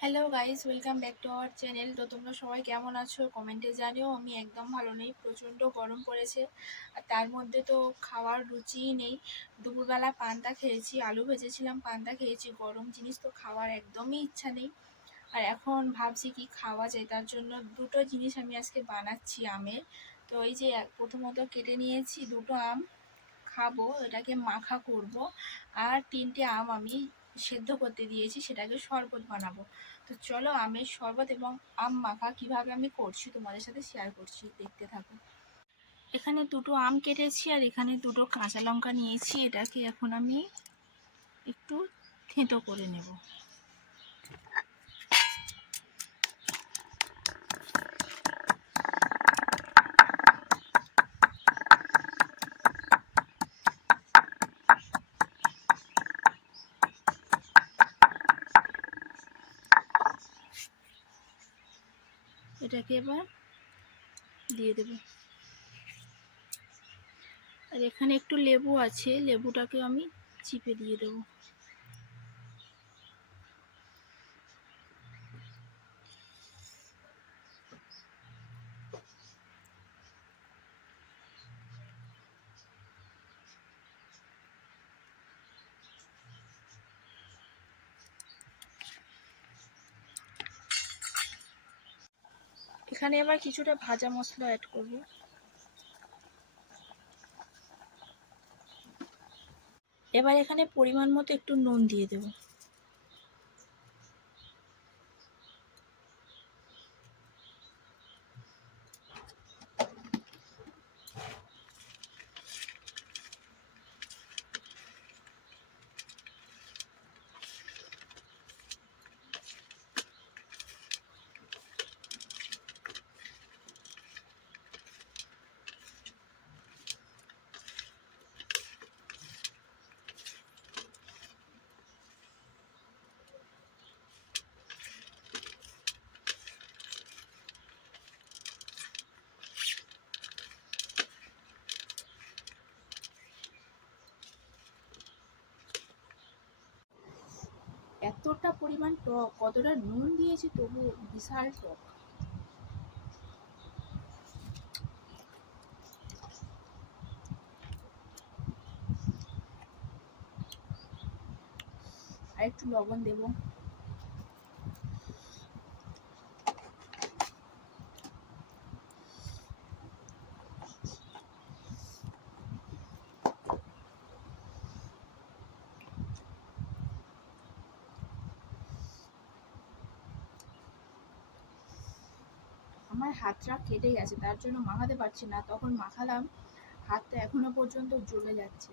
Hello guys, welcome back to our channel. তো তোমরা সবাই কেমন আছো কমেন্টে জানিও। আমি একদম ভালো নেই, প্রচণ্ড গরম পড়েছে। আর তার মধ্যে তো খাওয়ার রুচিই নেই। দুপুরবেলা পান্তা খেয়েছি, আলু ভেজেছিলাম, পান্তা খেয়েছি। গরম জিনিস তো খাওয়ার একদমই ইচ্ছা নেই। আর এখন ভাবছি কি খাওয়া যায়, তার জন্য দুটো জিনিস আমি আজকে বানাচ্ছি আমের। তো এই যে প্রথমত কেটে নিয়েছি দুটো আম, খাবো এটাকে মাখা করব। আর তিনটে আম আমি সেদ্ধ করতে দিয়েছি, সেটাকে শরবত বানাবো। তো চলো আমের শরবত এবং আম মাখা কিভাবে আমি করছি তোমাদের সাথে শেয়ার করছি, দেখতে থাকো। এখানে দুটো আম কেটেছি আর এখানে দুটো কাঁচা লঙ্কা নিয়েছি। এটাকে এখন আমি একটু থেঁতো করে নেব। এটাকে এবার দিয়ে দেব। আর এখানে একটু লেবু আছে, লেবুটাকে আমি চিপে দিয়ে দেবো। এখানে এবার কিছুটা ভাজা মশলা অ্যাড করব। এবার এখানে পরিমাণ মতো একটু নুন দিয়ে দেব। এতটা পরিমাণ টক, কতটা নুন দিয়েছি তবু বিশাল টক। আর একটু লবণ দেব। আমার হাতটা কেটে গেছে, তার জন্য মাখাতে পারছি না। তখন মাখালাম, হাতটা এখনো পর্যন্ত জ্বলে যাচ্ছে।